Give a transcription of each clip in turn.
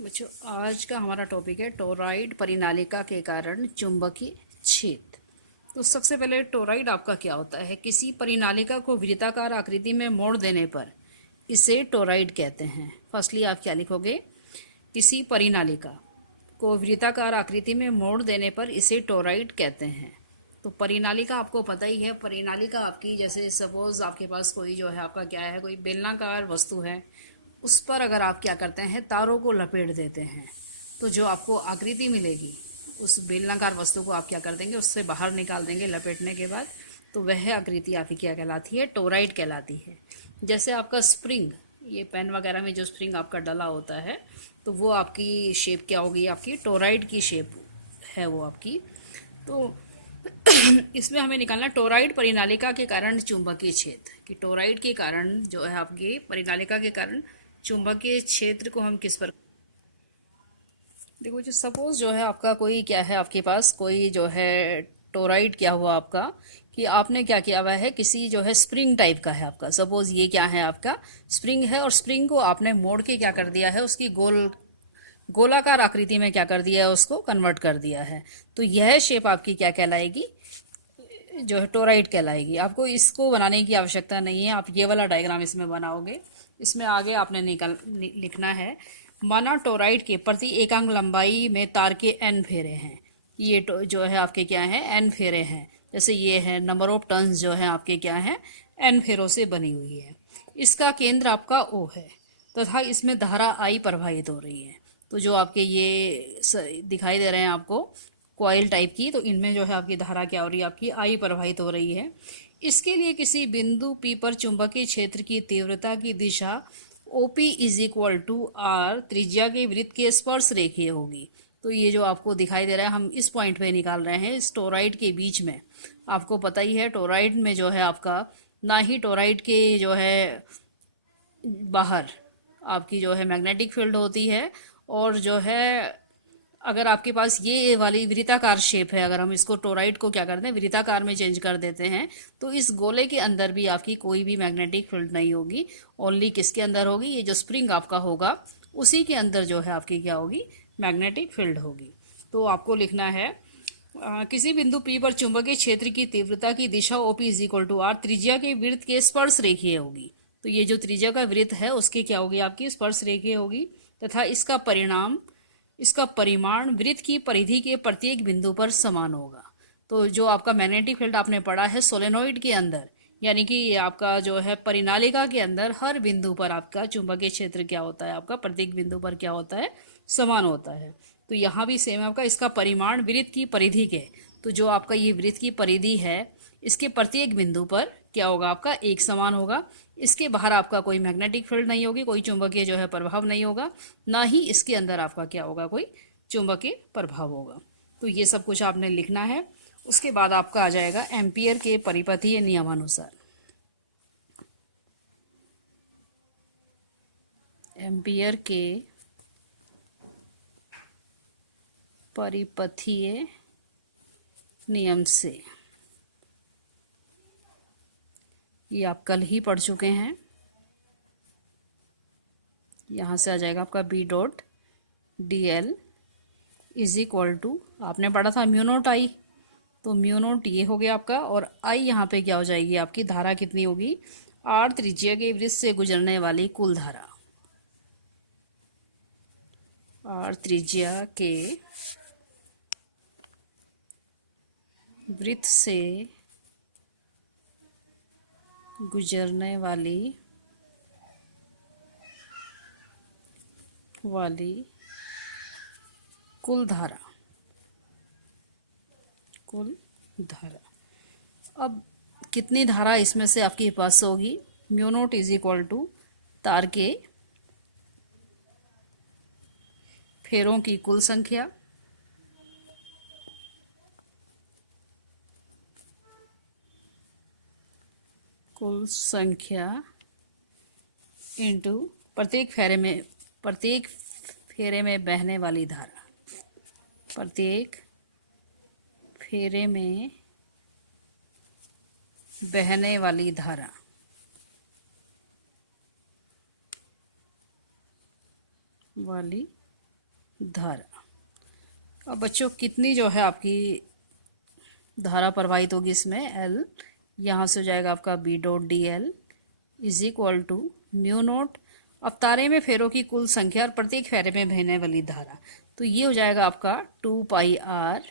बच्चों, आज का हमारा टॉपिक है टोरॉइड परिनालिका के कारण चुंबकीय छेद। तो सबसे पहले टोरॉइड आपका क्या होता है? किसी परिनालिका को वृत्ताकार आकृति में मोड़ देने पर इसे टोरॉइड कहते हैं। फर्स्टली आप क्या लिखोगे? किसी परिनालिका को वृत्ताकार आकृति में मोड़ देने पर इसे टोरॉइड कहते हैं। तो परिनालिका आपको पता ही है। परिनालिका आपकी, जैसे सपोज आपके पास कोई जो है आपका क्या है, कोई बेलनाकार वस्तु है, उस पर अगर आप क्या करते हैं, तारों को लपेट देते हैं, तो जो आपको आकृति मिलेगी उस बेलनाकार वस्तु को आप क्या कर देंगे, उससे बाहर निकाल देंगे लपेटने के बाद। तो वह आकृति आपकी क्या कहलाती है? टोरॉइड कहलाती है। जैसे आपका स्प्रिंग, ये पेन वगैरह में जो स्प्रिंग आपका डला होता है, तो वो आपकी शेप क्या होगी? आपकी टोरॉइड की शेप है वो आपकी। तो इसमें हमें निकालना टोरॉइड परिनालिका के कारण चुंबकीय क्षेत्र, कि टोरॉइड के कारण जो है आपकी परिनालिका के कारण चुंबकीय क्षेत्र को हम किस पर। देखो, जो सपोज जो है आपका कोई क्या है, आपके पास कोई जो है टोरॉइड क्या हुआ आपका, कि आपने क्या किया हुआ है, किसी जो है स्प्रिंग टाइप का है आपका। सपोज ये क्या है, आपका स्प्रिंग है, और स्प्रिंग को आपने मोड़ के क्या कर दिया है, उसकी गोलाकार आकृति में क्या कर दिया है, उसको कन्वर्ट कर दिया है। तो यह शेप आपकी क्या कहलाएगी? जो है टोराइड कहलाएगी। आपको इसको बनाने की आवश्यकता नहीं है, आप ये वाला डायग्राम इसमें बनाओगे। इसमें आगे आपने लिखना है, माना टोराइड के प्रति एकांक लंबाई में तार के n फेरे हैं। ये जो है आपके क्या है, n फेरे हैं। जैसे ये है नंबर ऑफ टर्न्स जो है आपके क्या है, n फेरों से बनी हुई है। इसका केंद्र आपका O है तथा इसमें धारा I प्रवाहित हो रही है। तो जो आपके ये दिखाई दे रहे हैं आपको कॉइल टाइप की, तो इनमें जो है आपकी धारा क्या हो रही है, आपकी आई प्रवाहित हो रही है। इसके लिए किसी बिंदु P पर चुंबकीय क्षेत्र की तीव्रता की दिशा OP is equal to R त्रिज्या के वृत्त के स्पर्श रेखीय होगी। तो ये जो आपको दिखाई दे रहा है, हम इस पॉइंट पे निकाल रहे हैं, इस टोराइड के बीच में। आपको पता ही है टोराइड में जो है आपका, ना ही टोराइड के जो है बाहर आपकी जो है मैग्नेटिक फील्ड होती है, और जो है अगर आपके पास ये वाली वृत्ताकार शेप है, अगर हम इसको टोराइड को क्या करते हैं, वृत्ताकार में चेंज कर देते हैं, तो इस गोले के अंदर भी आपकी कोई भी मैग्नेटिक फील्ड नहीं होगी। ओनली किसके अंदर होगी? ये जो स्प्रिंग आपका होगा उसी के अंदर जो है आपकी क्या होगी, मैग्नेटिक फील्ड होगी। तो आपको लिखना है, किसी बिंदु P पर चुंबकीय क्षेत्र की तीव्रता की दिशा OP is equal to R त्रिज्या के वृत्त के स्पर्श रेखीय होगी। तो ये जो त्रिज्या का वृत्त है उसकी क्या होगी, आपकी स्पर्श रेखीय होगी, तथा इसका परिमाण वृत्त की परिधि के प्रत्येक बिंदु पर समान होगा। तो जो आपका मैग्नेटिक फील्ड आपने पढ़ा है सोलेनोइड के अंदर, यानी कि आपका जो है परिनालिका के अंदर हर बिंदु पर आपका चुंबकीय क्षेत्र क्या होता है, आपका प्रत्येक बिंदु पर क्या होता है, समान होता है। तो यहाँ भी सेम आपका इसका परिमाण वृत्त की परिधि के, तो जो आपका ये वृत्त की परिधि है, इसके प्रत्येक बिंदु पर क्या होगा, आपका एक समान होगा। इसके बाहर आपका कोई मैग्नेटिक फील्ड नहीं होगी, कोई चुंबकीय जो है प्रभाव नहीं होगा, ना ही इसके अंदर आपका क्या होगा, कोई चुंबकीय प्रभाव होगा। तो ये सब कुछ आपने लिखना है। उसके बाद आपका आ जाएगा एम्पियर के परिपथीय नियमानुसार। एम्पियर के परिपथीय नियम से, ये आप कल ही पढ़ चुके हैं। यहाँ से आ जाएगा आपका B dot DL is equal to, आपने पढ़ा था म्यू नोट I, तो म्यू नोट ये हो गया आपका, और I यहाँ पे क्या हो जाएगी, आपकी धारा कितनी होगी, R त्रिज्या के वृत्त से गुजरने वाली कुल धारा। R त्रिज्या के वृत्त से गुजरने वाली कुल धारा। अब कितनी धारा इसमें से आपके पास होगी, mu not is equal to तार के फेरों की कुल संख्या इंटू प्रत्येक फेरे में बहने वाली धारा। प्रत्येक फेरे में बहने वाली धारा धारा। अब बच्चों कितनी जो है आपकी धारा प्रवाहित होगी इसमें, एल, यहाँ से हो जाएगा आपका B dot D L is equal to mu not. अब तारे में फेरों की कुल संख्या और प्रत्येक फेरे में बहने वाली धारा, तो ये हो जाएगा आपका 2 पाई आर,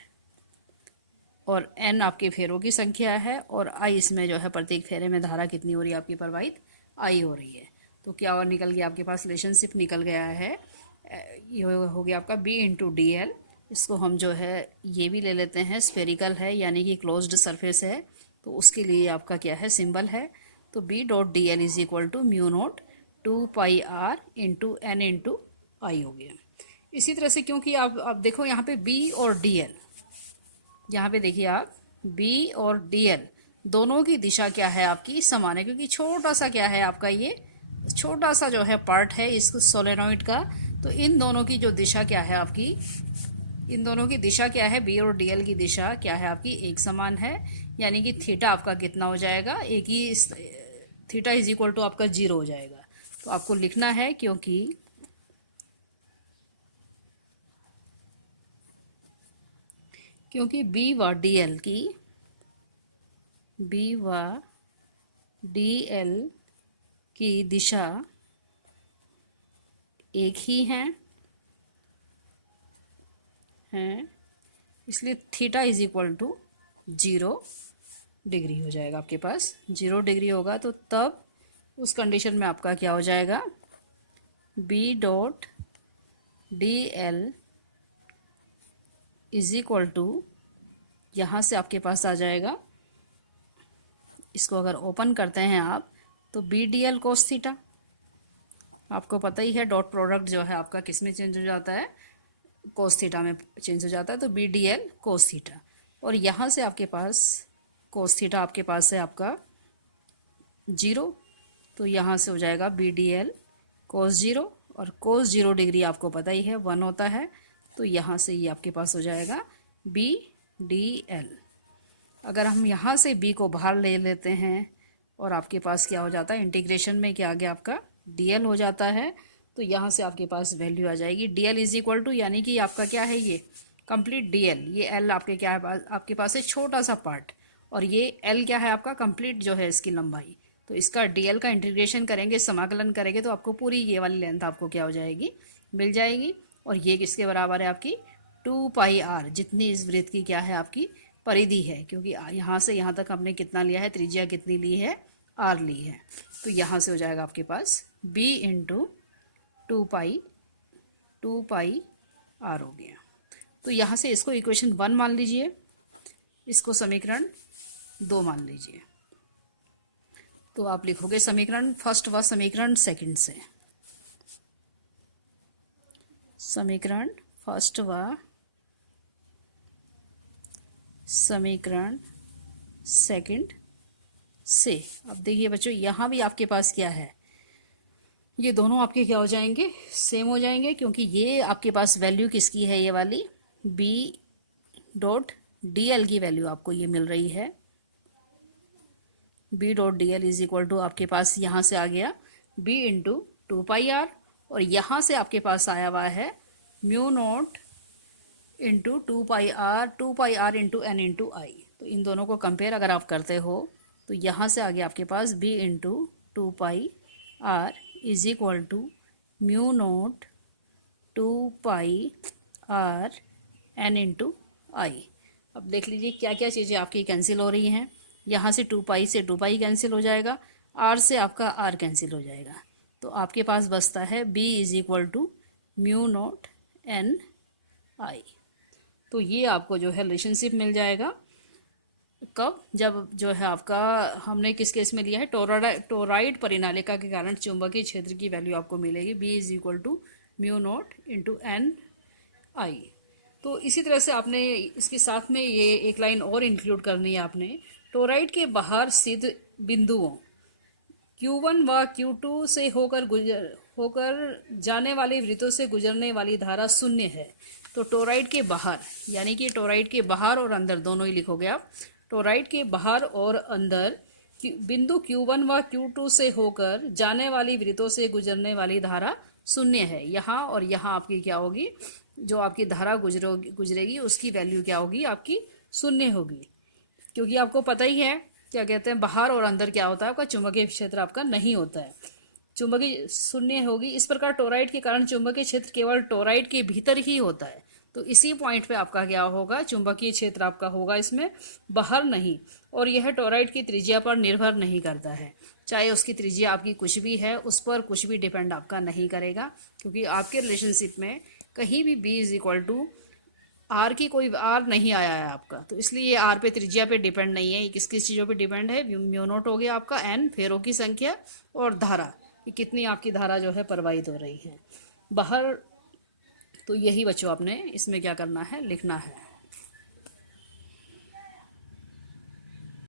और एन आपके फेरों की संख्या है, और आई इसमें जो है प्रत्येक फेरे में धारा कितनी हो रही है आपकी प्रवाहित, आई हो रही है। तो क्या और निकल गया आपके पास, रिलेशनशिप निकल गया है, ये हो गया आपका बी इंटू डी एल। इसको हम जो है ये भी ले लेते हैं, स्फेरिकल है यानी कि क्लोज्ड सरफेस है, तो उसके लिए आपका क्या है, सिंबल है। तो B dot D L is equal to mu naught 2 pi R into N into I हो गया। इसी तरह से क्योंकि आप देखो यहाँ पे बी और डी एल, यहाँ पे देखिए आप बी और डी एल दोनों की दिशा क्या है आपकी, समान है, क्योंकि छोटा सा क्या है आपका, ये छोटा सा जो है पार्ट है इस सोलेनोइड का। तो इन दोनों की जो दिशा क्या है आपकी, इन दोनों की दिशा क्या है, बी और डी एल की दिशा क्या है आपकी, एक समान है, यानी कि थीटा आपका कितना हो जाएगा, एक ही, थीटा इज इक्वल टू आपका 0 हो जाएगा। तो आपको लिखना है क्योंकि बी व डी एल की दिशा एक ही हैं, इसलिए theta is equal to 0 degree हो जाएगा आपके पास। 0 डिग्री होगा तो तब उस कंडीशन में आपका क्या हो जाएगा, B dot D L is equal to, यहाँ से आपके पास आ जाएगा, इसको अगर ओपन करते हैं आप तो B D L cos theta, आपको पता ही है डॉट प्रोडक्ट जो है आपका किस में चेंज हो जाता है, कोस थीटा में चेंज हो जाता है, तो B D L cos theta. और यहाँ से आपके पास कोस थीटा आपके पास है आपका 0, तो यहाँ से हो जाएगा बी डी एल कोस 0, और कोस 0 डिग्री आपको पता ही है 1 होता है, तो यहाँ से ये आपके पास हो जाएगा बी डी एल। अगर हम यहाँ से b को बाहर ले लेते हैं और आपके पास क्या हो जाता है, इंटीग्रेशन में क्या आ गया आपका dl हो जाता है, तो यहाँ से आपके पास वैल्यू आ जाएगी dl इज इक्वल टू, यानी कि आपका क्या है, ये कंप्लीट dl, ये l आपके क्या है, आपके पास है छोटा सा पार्ट, और ये l क्या है आपका कंप्लीट जो है इसकी लंबाई, तो इसका dl का इंटीग्रेशन करेंगे, समाकलन करेंगे, तो आपको पूरी ये वाली लेंथ आपको क्या हो जाएगी, मिल जाएगी। और ये किसके बराबर है आपकी 2 पाई आर, जितनी इस वृत्त की क्या है आपकी परिधि है, क्योंकि यहाँ से यहाँ तक हमने कितना लिया है, त्रिज्या कितनी ली है, आर ली है, तो यहाँ से हो जाएगा आपके पास b इंटू 2 पाई आर हो गया। तो यहाँ से इसको इक्वेशन 1 मान लीजिए, इसको समीकरण 2 मान लीजिए, तो आप लिखोगे समीकरण फर्स्ट व समीकरण सेकंड से, समीकरण फर्स्ट व समीकरण सेकंड से। अब देखिए बच्चों, यहाँ भी आपके पास क्या है, ये दोनों आपके क्या हो जाएंगे, सेम हो जाएंगे, क्योंकि ये आपके पास वैल्यू किसकी है, ये वाली b डॉट डी एल की वैल्यू आपको ये मिल रही है, b dot D L is equal to आपके पास यहाँ से आ गया b इंटू 2 पाई आर, और यहाँ से आपके पास आया हुआ है mu naught into 2 pi R into N into I. तो इन दोनों को कंपेयर अगर आप करते हो तो यहाँ से आ गया आपके पास b into 2 pi R is equal to mu naught 2 pi R N into I. अब देख लीजिए क्या क्या चीज़ें आपकी कैंसिल हो रही हैं, यहाँ से 2 पाई से 2 पाई कैंसिल हो जाएगा, आर से आपका आर कैंसिल हो जाएगा, तो आपके पास बचता है b is equal to mu naught N I. तो ये आपको जो है रिलेशनशिप मिल जाएगा कब, जब जो है आपका हमने किस केस में लिया है, टोराइड परिनालिका के कारण चुंबकीय क्षेत्र की वैल्यू आपको मिलेगी b is equal to mu naught into N I. तो इसी तरह से आपने इसके साथ में ये एक लाइन और इंक्लूड करनी है आपने, टोराइड के बाहर स्थित बिंदुओं Q1 व Q2 से होकर जाने वाली वृत्तों से गुजरने वाली धारा 0 है। तो टोराइड के बाहर, यानी कि टोराइड के बाहर और अंदर दोनों ही लिखोगे आप, टोराइड के बाहर और अंदर बिंदु Q1 व Q2 से होकर जाने वाली वृत्तों से गुजरने वाली धारा 0 है। यहाँ और यहाँ आपकी क्या होगी, जो आपकी धारा गुजरेगी उसकी वैल्यू क्या होगी, आपकी शून्य होगी। क्योंकि आपको पता ही है क्या कहते हैं, बाहर और अंदर क्या होता है, आपका चुंबकीय क्षेत्र आपका नहीं होता है, चुंबकीय शून्य होगी। इस प्रकार टोराइड के कारण चुंबकीय क्षेत्र केवल टोराइड के भीतर ही होता है। तो इसी पॉइंट पे आपका क्या होगा, चुंबकीय क्षेत्र आपका होगा इसमें, बाहर नहीं। और यह टोराइड की त्रिज्या पर निर्भर नहीं करता है, चाहे उसकी त्रिज्या आपकी कुछ भी है, उस पर कुछ भी डिपेंड आपका नहीं करेगा। क्योंकि आपके रिलेशनशिप में कहीं भी B is equal to R की कोई आर नहीं आया है आपका, तो इसलिए ये आर पे त्रिज्या पे डिपेंड नहीं है। ये किस किस चीज़ों पे डिपेंड है, म्यू नोट हो गया आपका एन, फेरों की संख्या और धारा, कि कितनी आपकी धारा जो है प्रवाहित हो रही है बाहर। तो यही बच्चों आपने इसमें क्या करना है, लिखना है।